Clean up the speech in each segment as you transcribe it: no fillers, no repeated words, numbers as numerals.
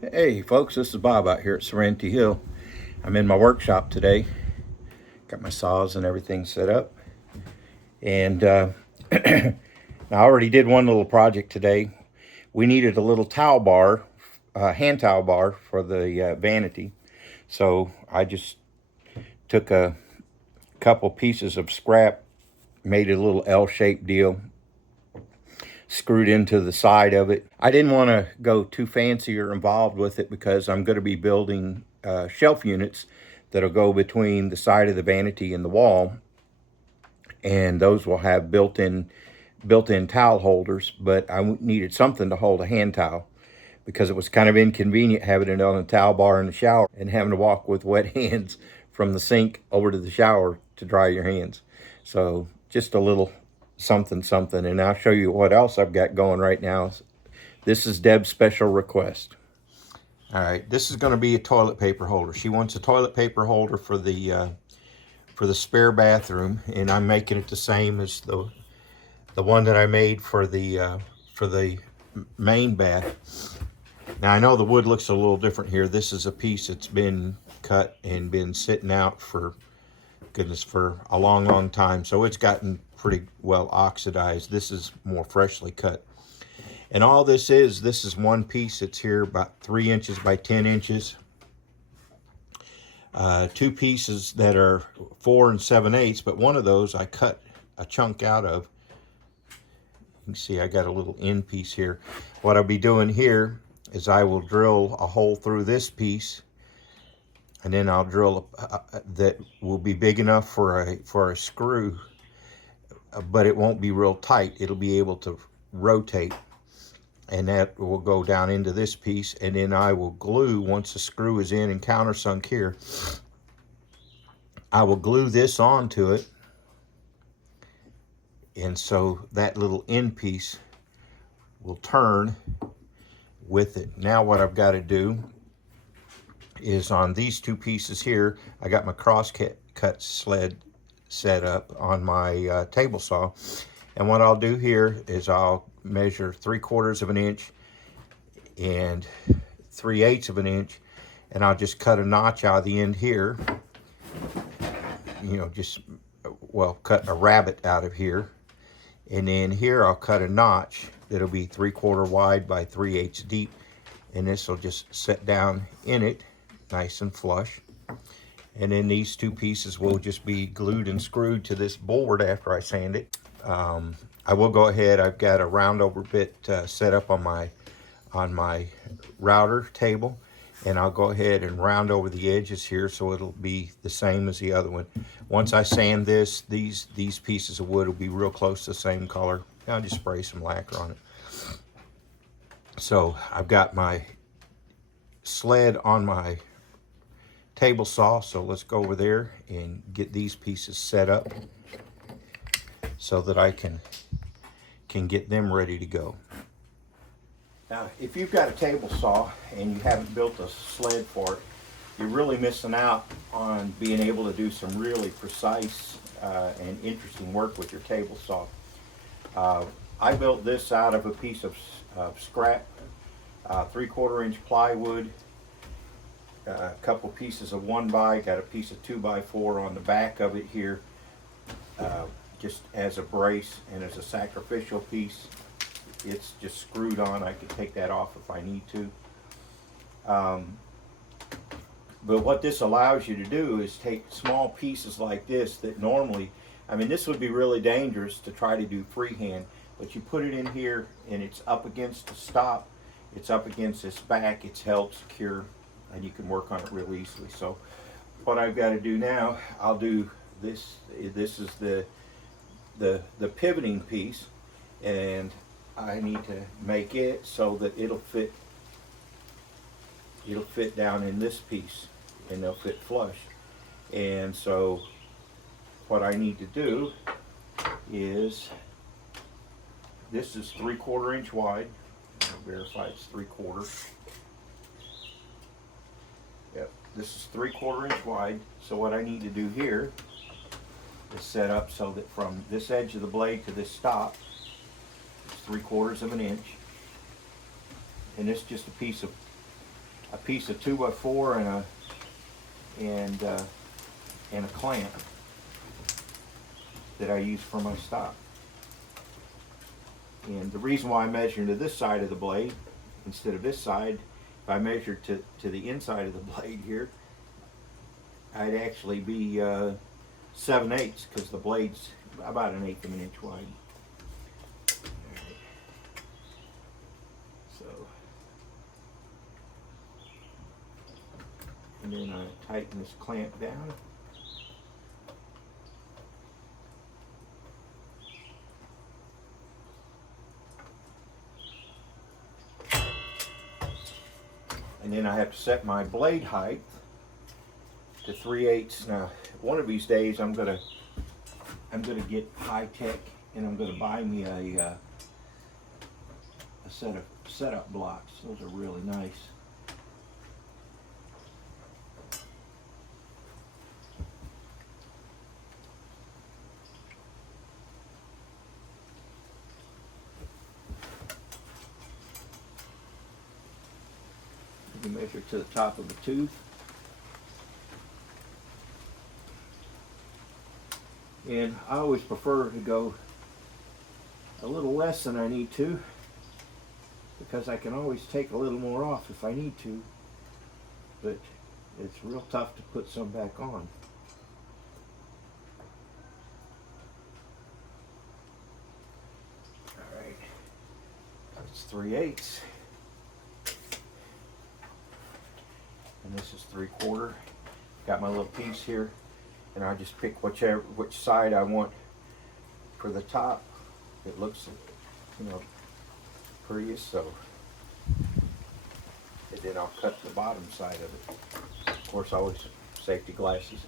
Hey folks, this is Bob out here at Serenity Hill. I'm in my workshop today. Got my saws and everything set up. And I already did one little project today. We needed a little towel bar, hand towel bar for the vanity. So I just took a couple pieces of scrap, made a little L-shaped deal, screwed into the side of it. I didn't want to go too fancy or involved with it because I'm going to be building shelf units that'll go between the side of the vanity and the wall, and those will have built-in towel holders. But I needed something to hold a hand towel because it was kind of inconvenient having it on a towel bar in the shower and having to walk with wet hands from the sink over to the shower to dry your hands. So just a little something, and I'll show you what else I've got going right now. This is Deb's special request. All right, this is going to be a toilet paper holder. She wants a toilet paper holder for the spare bathroom, and I'm making it the same as the one that I made for the main bath. Now I know the wood looks a little different here. This is a piece that's been cut and been sitting out for a long time, so it's gotten pretty well oxidized. This is more freshly cut. And all this is one piece that's here about 3 inches by 10 inches. Two pieces that are 4 7/8, but one of those I cut a chunk out of. You can see I got a little end piece here. What I'll be doing here is I will drill a hole through this piece, and then I'll drill that will be big enough for a screw, but it won't be real tight. It'll be able to rotate, and that will go down into this piece, and then I will glue, once the screw is in and countersunk here, I will glue this onto it, and so that little end piece will turn with it. Now what I've got to do is on these two pieces here, I got my cross cut sled set up on my table saw, and what I'll do here is I'll measure 3/4 of an inch and 3/8 of an inch, and I'll just cut a notch out of the end here, cut a rabbet out of here, and then here I'll cut a notch that'll be 3/4 wide by 3/8 deep, and this will just set down in it nice and flush. And then these two pieces will just be glued and screwed to this board after I sand it. I will go ahead, I've got a round over bit set up on my router table, and I'll go ahead and round over the edges here so it'll be the same as the other one. Once I sand this, these pieces of wood will be real close to the same color. I'll just spray some lacquer on it. So I've got my sled on my table saw, so let's go over there and get these pieces set up so that I can get them ready to go. Now, if you've got a table saw and you haven't built a sled for it, you're really missing out on being able to do some really precise and interesting work with your table saw. I built this out of a piece of scrap, 3/4 inch plywood, a couple pieces of 1x, got a piece of 2x4 on the back of it here, just as a brace and as a sacrificial piece. It's just screwed on. I can take that off if I need to. But what this allows you to do is take small pieces like this that normally, this would be really dangerous to try to do freehand, but you put it in here and it's up against the stop, it's up against this back, it's held secure, and you can work on it real easily. So what I've got to do now, I'll do this. This is the pivoting piece, and I need to make it so that it'll fit down in this piece, and they'll fit flush. And so what I need to do is, this is 3/4 inch wide. I'll verify it's 3/4. Yep, this is 3/4 inch wide. So what I need to do here is set up so that from this edge of the blade to this stop, it's 3/4 of an inch. And it's just a piece of a piece of 2x4 and a clamp that I use for my stop. And the reason why I measure to this side of the blade instead of this side, if I measured to the inside of the blade here, I'd actually be 7/8 because the blade's about 1/8 of an inch wide. Right. So, and then I tighten this clamp down. And then I have to set my blade height to 3/8. Now, one of these days I'm gonna get high tech, and I'm gonna buy me a set of setup blocks. Those are really nice. You measure to the top of the tooth. And I always prefer to go a little less than I need to, because I can always take a little more off if I need to, but it's real tough to put some back on. All right, that's 3/8. And this is 3/4. Got my little piece here, and I just pick which side I want for the top. It looks, prettiest. So, and then I'll cut the bottom side of it. Of course, always safety glasses.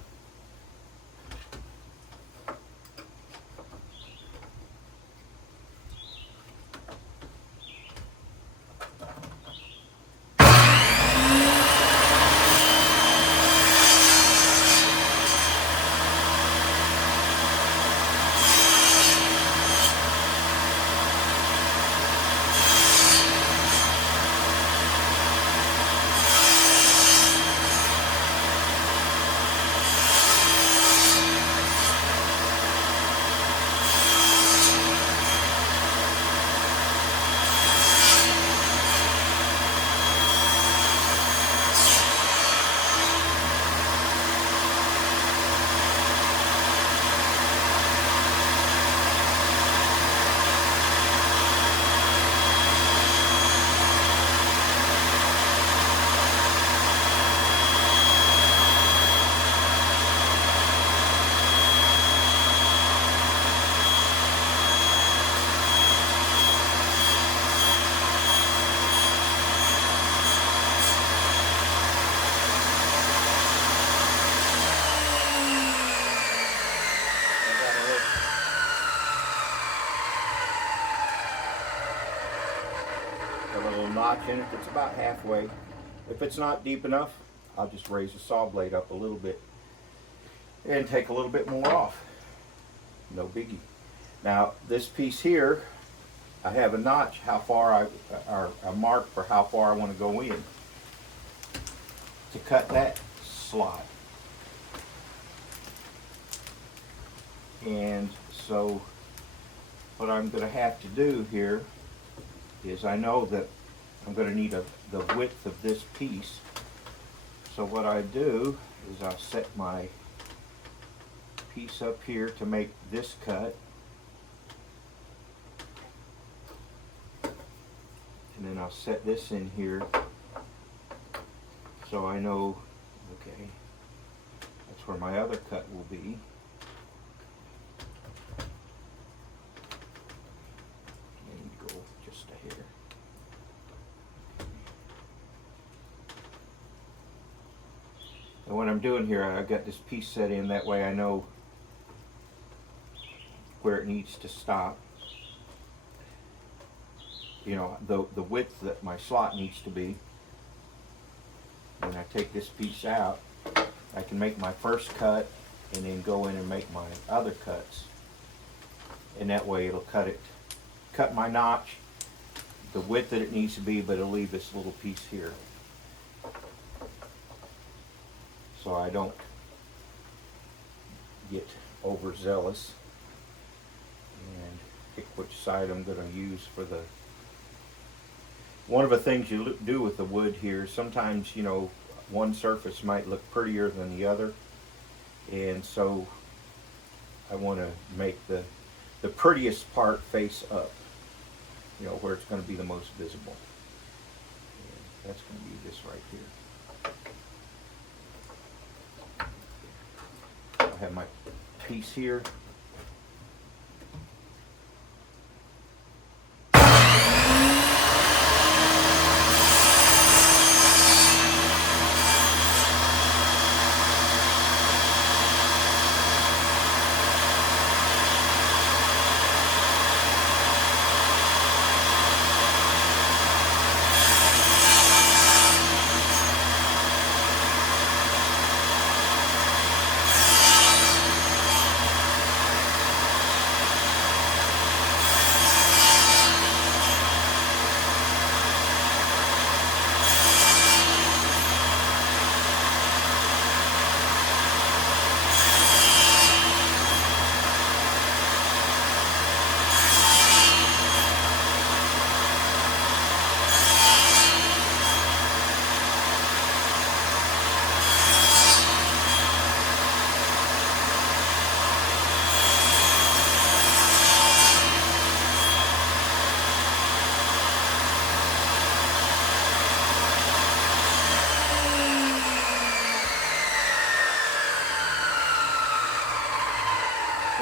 Notch in it that's about halfway. If it's not deep enough, I'll just raise the saw blade up a little bit and take a little bit more off. No biggie. Now this piece here, I have a notch or a mark for how far I want to go in to cut that slot. And so what I'm going to have to do here is, I know that I'm going to need the width of this piece. So what I do is I set my piece up here to make this cut. And then I'll set this in here so I know, okay, that's where my other cut will be. And what I'm doing here, I've got this piece set in, that way I know where it needs to stop. The width that my slot needs to be. When I take this piece out, I can make my first cut and then go in and make my other cuts. And that way it'll cut my notch the width that it needs to be, but it'll leave this little piece here. so I don't get overzealous and pick which side I'm going to use for the. One of the things you do with the wood here, sometimes, you know, one surface might look prettier than the other, and so I want to make the prettiest part face up, you know, where it's going to be the most visible. And that's going to be this right here. I have my piece here.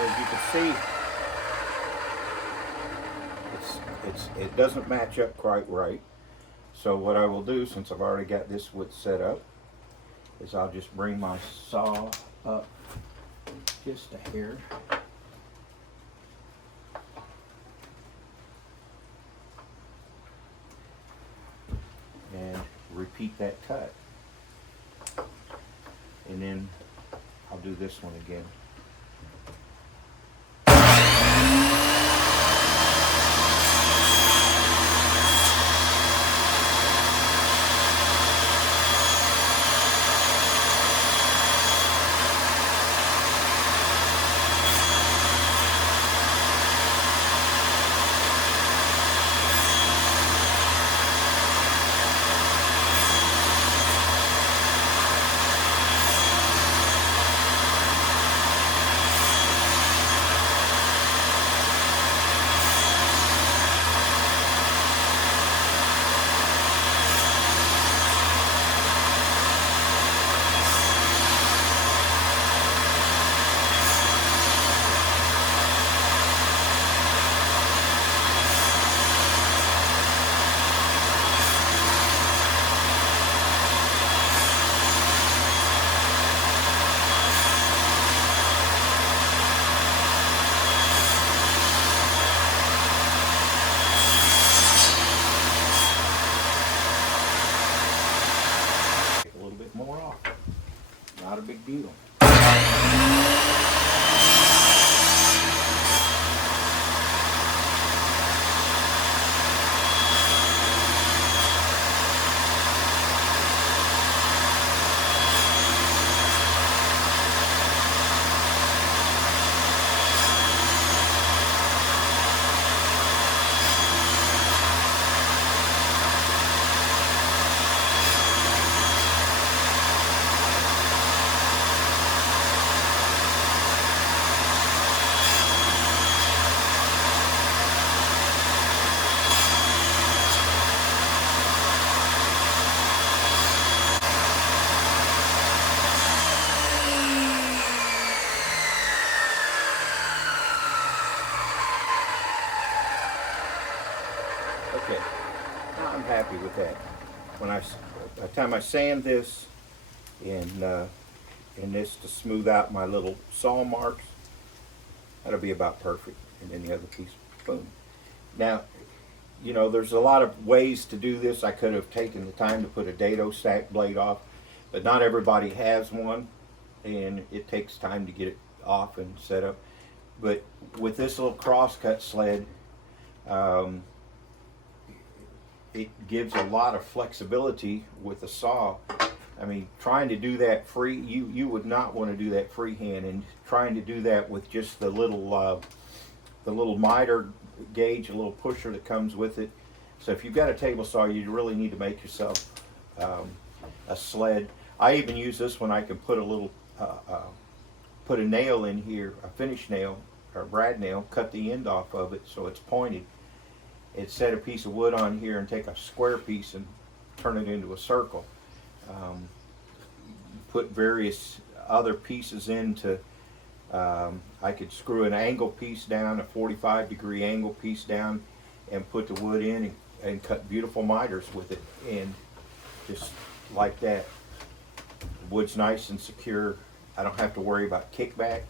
As you can see, it doesn't match up quite right. So what I will do, since I've already got this wood set up, is I'll just bring my saw up just a hair. And repeat that cut. And then I'll do this one again. More off. Not a big deal. Okay, now I'm happy with that. When by the time I sand this and this to smooth out my little saw marks, that'll be about perfect. And then the other piece, boom. Now, you know, there's a lot of ways to do this. I could have taken the time to put a dado stack blade off, but not everybody has one, and it takes time to get it off and set up. But with this little crosscut sled, it gives a lot of flexibility with the saw I mean, trying to do that free, you would not want to do that freehand, and trying to do that with just the little miter gauge, a little pusher that comes with it. So if you've got a table saw, you really need to make yourself a sled. I even use this when I can put a little, put a nail in here, a finish nail or a brad nail, cut the end off of it so it's pointed. It's set a piece of wood on here and take a square piece and turn it into a circle. Put various other pieces into, I could screw an angle piece down, a 45-degree angle piece down, and put the wood in and cut beautiful miters with it, and just like that. The wood's nice and secure. I don't have to worry about kickback,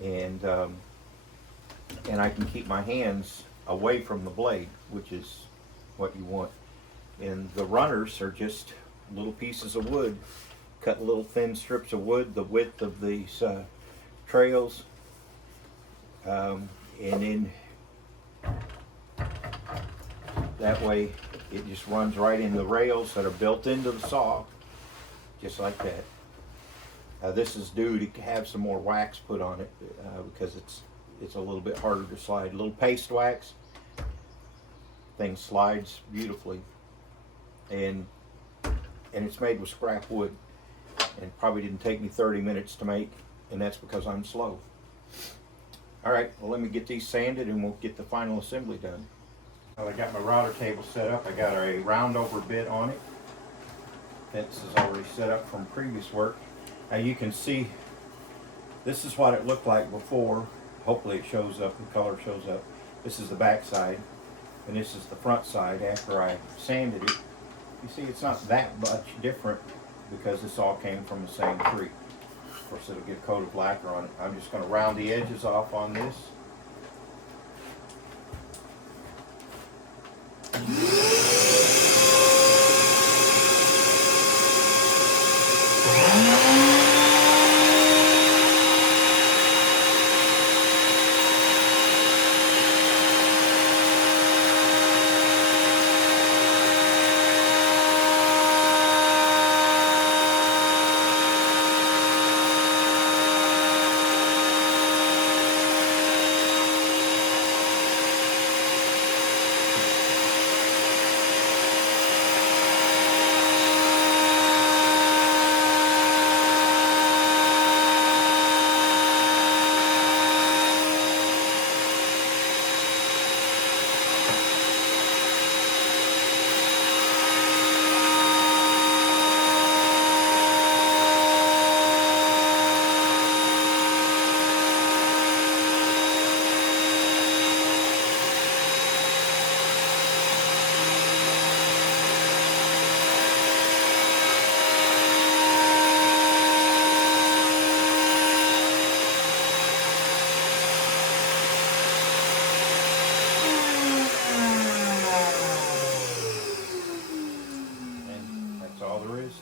and I can keep my hands away from the blade, which is what you want. And the runners are just little pieces of wood, cut little thin strips of wood the width of these trails, and then that way it just runs right in the rails that are built into the saw, just like that. This is due to have some more wax put on it because it's a little bit harder to slide. A little paste wax, thing slides beautifully, and it's made with scrap wood, and probably didn't take me 30 minutes to make, and that's because I'm slow. All right, well, let me get these sanded and we'll get the final assembly done. Well, I got my router table set up. I got a round over bit on it. Fence is already set up from previous work. Now you can see this is what it looked like before. Hopefully it shows up, the color shows up. This is the back side, and this is the front side after I sanded it. You see, it's not that much different because this all came from the same tree. Of course, it'll get a coat of lacquer on it. I'm just going to round the edges off on this.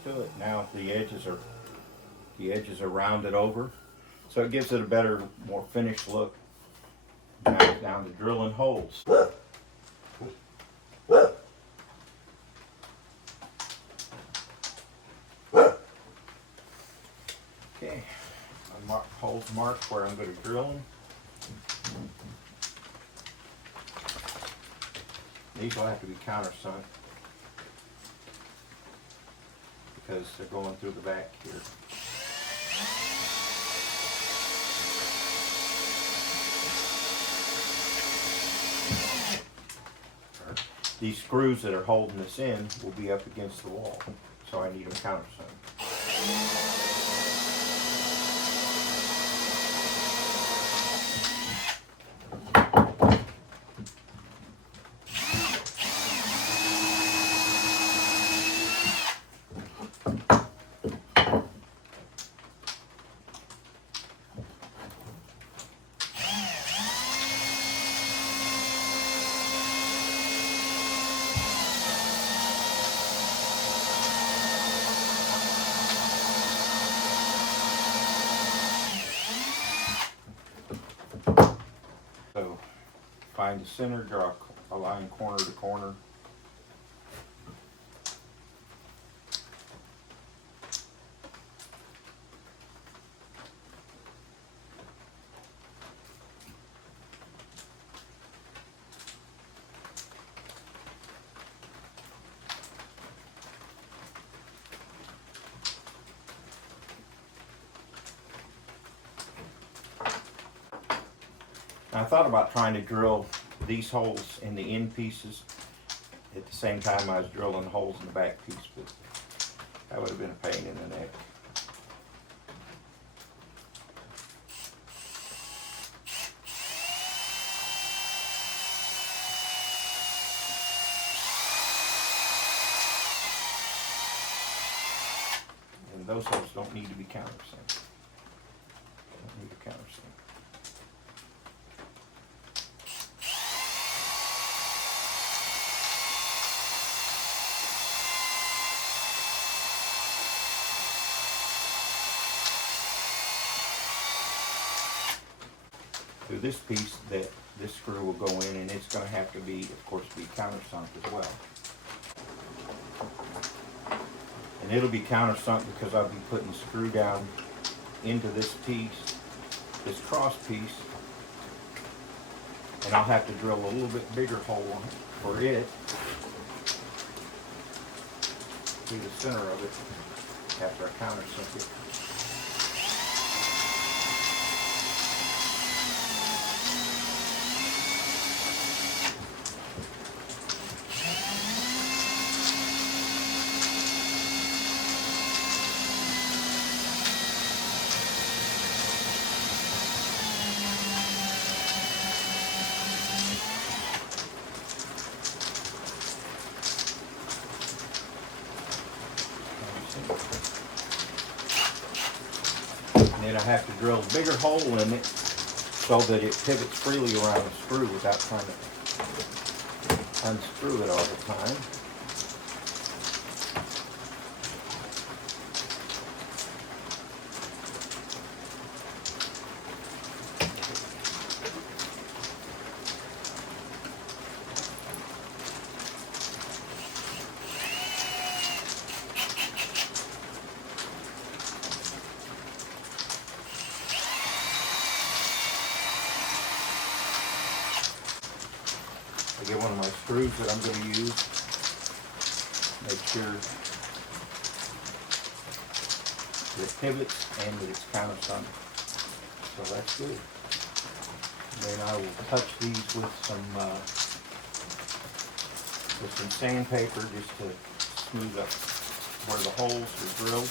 To it. Now the edges are rounded over, so it gives it a better, more finished look. Now it's down to drilling holes. Okay, holes marked where I'm going to drill them. These will have to be countersunk because they're going through the back here. These screws that are holding this in will be up against the wall, so I need them countersunk. So find the center, draw a line corner to corner. I thought about trying to drill these holes in the end pieces at the same time I was drilling holes in the back piece, but that would have been a pain in the neck. And those holes don't need to be countersunk. Don't need a countersunk. Through this piece, that this screw will go in, and it's going to have to be, of course, be countersunk as well. And it'll be countersunk because I'll be putting the screw down into this piece, this cross piece, and I'll have to drill a little bit bigger hole for it through the center of it after I countersunk it. And then I have to drill a bigger hole in it so that it pivots freely around the screw without trying to unscrew it all the time. I get one of my screws that I'm going to use. Make sure that it pivots and that it's countersunk. So that's good. And then I will touch these with some sandpaper just to smooth up where the holes are drilled.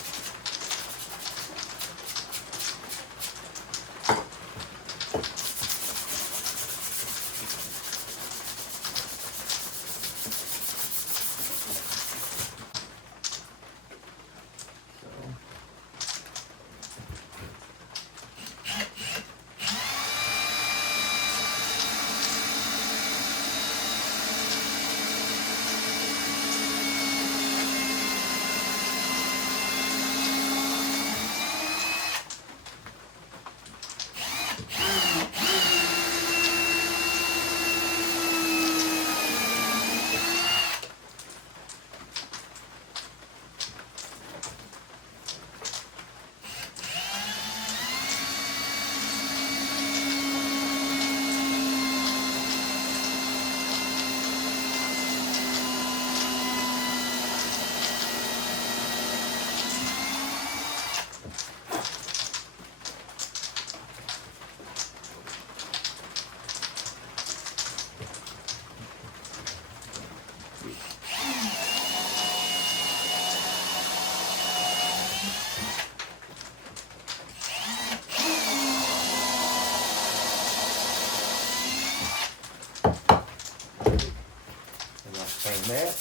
That,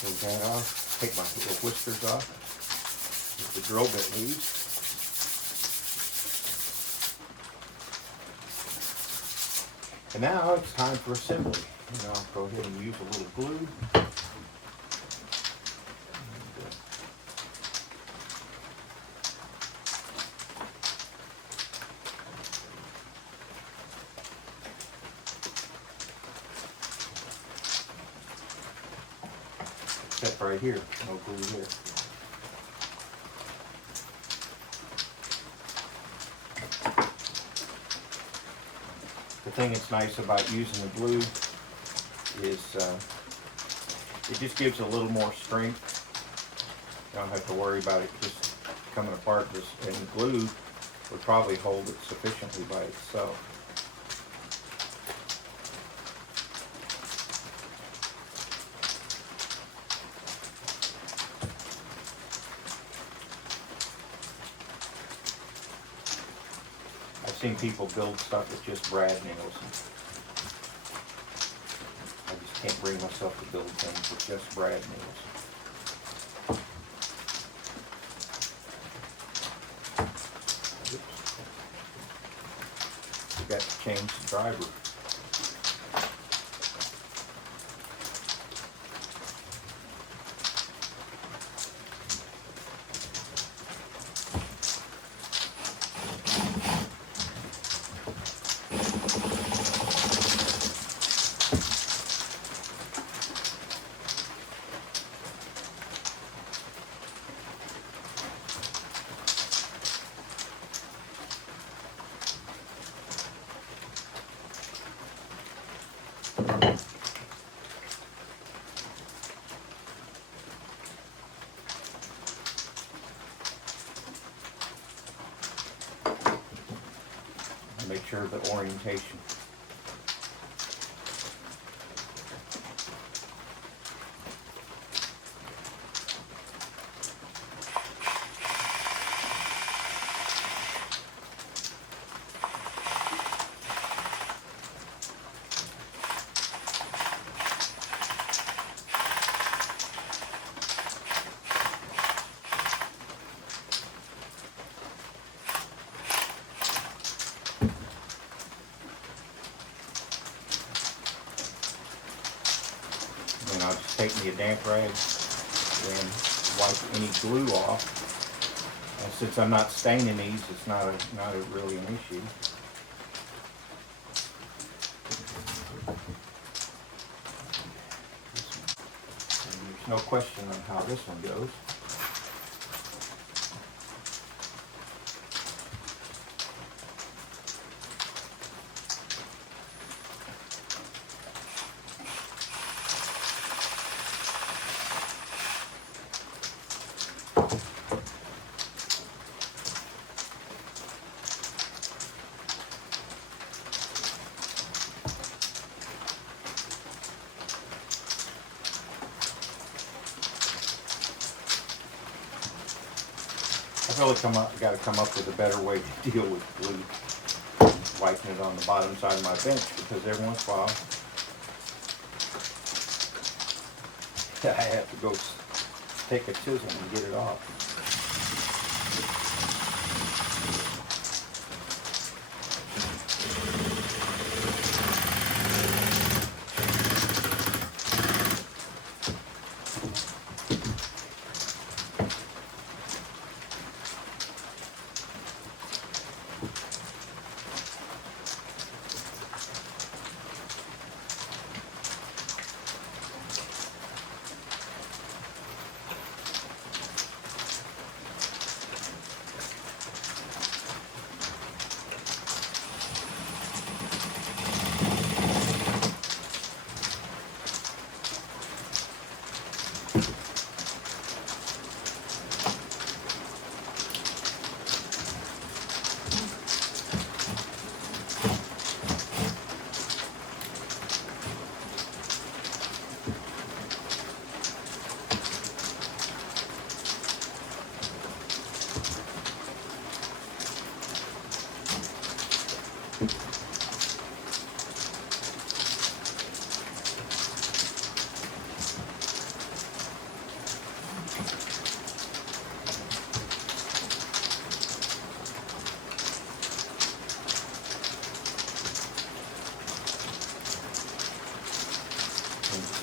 take that off, take my little whiskers off, with the drill bit leaves. And now it's time for assembly. And I'll go ahead and use a little glue. Except right here, no glue here. The thing that's nice about using the glue is it just gives a little more strength. You don't have to worry about it just coming apart. And glue would probably hold it sufficiently by itself. seen people build stuff with just brad nails. I just can't bring myself to build things with just brad nails. Oops. Forgot to change the driver. Make sure of the orientation. And I'll just take me a damp rag and wipe any glue off. And since I'm not staining these, it's not really an issue. And there's no question on how this one goes. I've really got to come up with a better way to deal with glue, wiping it on the bottom side of my bench, because every once in a while I have to go take a chisel and get it off.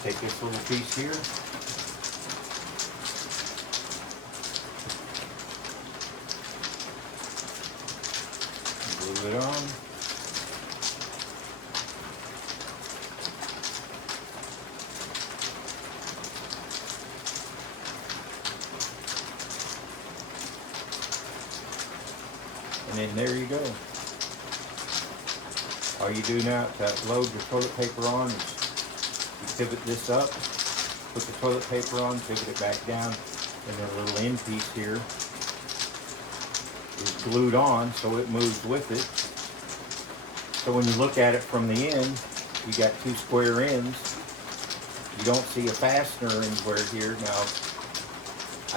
Take this little piece here, glue it on. And then there you go. All you do now to load your toilet paper on is you pivot this up, put the toilet paper on, pivot it back down, and the little end piece here is glued on so it moves with it. So when you look at it from the end, you got two square ends. You don't see a fastener anywhere here. Now,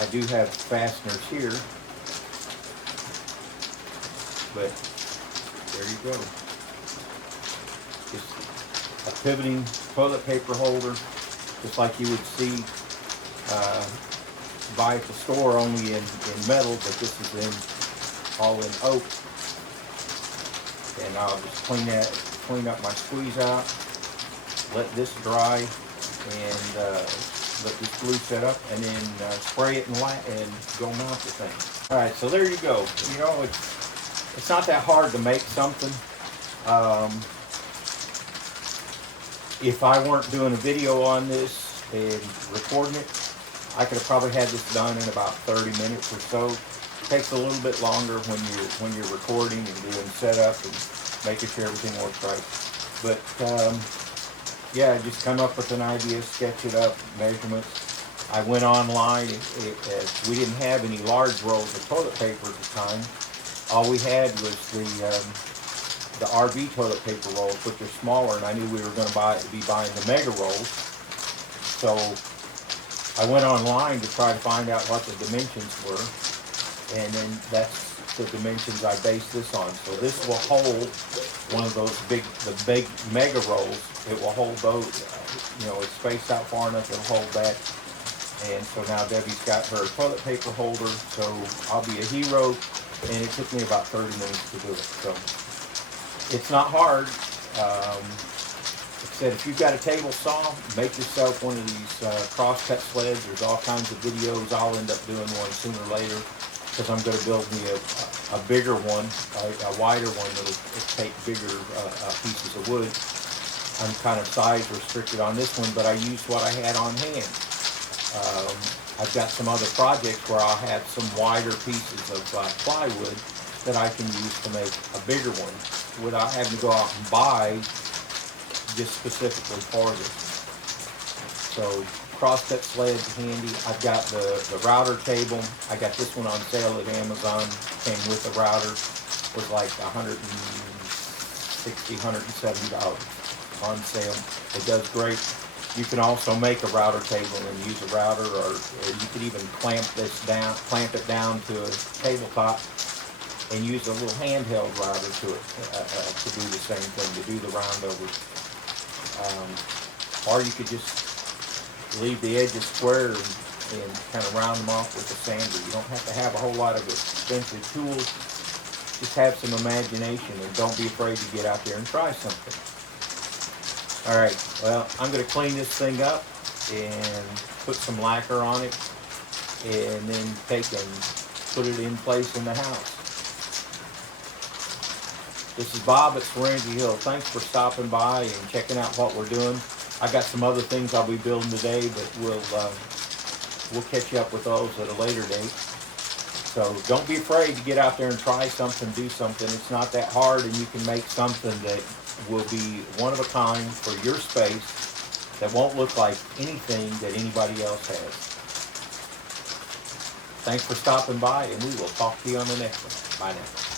I do have fasteners here, but There you go. Just a pivoting toilet paper holder, just like you would see buy at the store, only in metal, but this is all in oak. And I'll just clean up my squeeze out, let this dry, and let this glue set up, and then spray it and go mount the thing. All right, so there you go. You know, it's not that hard to make something. If I weren't doing a video on this and recording it, I could have probably had this done in about 30 minutes or so. It takes a little bit longer when you're recording and doing setup and making sure everything works right. But yeah, just come up with an idea, sketch it up, measurements. I went online. We didn't have any large rolls of toilet paper at the time. All we had was the RV toilet paper rolls, which are smaller, and I knew we were going to be buying the mega rolls. So I went online to try to find out what the dimensions were, and then that's the dimensions I based this on. So this will hold one of those big mega rolls. It will hold those, it's spaced out far enough it'll hold that. And so now Debbie's got her toilet paper holder, so I'll be a hero, and it took me about 30 minutes to do it. So it's not hard. Like I said, if you've got a table saw, make yourself one of these cross-cut sleds. There's all kinds of videos. I'll end up doing one sooner or later, because I'm going to build me a bigger one, a wider one that will take bigger pieces of wood. I'm kind of size restricted on this one, but I used what I had on hand. I've got some other projects where I'll have some wider pieces of plywood that I can use to make a bigger one without having to go out and buy just specifically for this. So crosscut sled's handy. I've got the router table. I got this one on sale at Amazon. Came with the router. Was like $160, $170 on sale. It does great. You can also make a router table and use a router, or you could even clamp it down to a tabletop and use a little handheld router to it to do the same thing, to do the roundovers. Or you could just leave the edges square and kind of round them off with a sander. You don't have to have a whole lot of expensive tools. Just have some imagination, and don't be afraid to get out there and try something. All right, well, I'm going to clean this thing up and put some lacquer on it, and then take and put it in place in the house. This is Bob at Serenity Hill. Thanks for stopping by and checking out what we're doing. I've got some other things I'll be building today, but we'll catch you up with those at a later date. So don't be afraid to get out there and try something, do something. It's not that hard, and you can make something that will be one of a kind for your space, that won't look like anything that anybody else has. Thanks for stopping by, and we will talk to you on the next one. Bye now.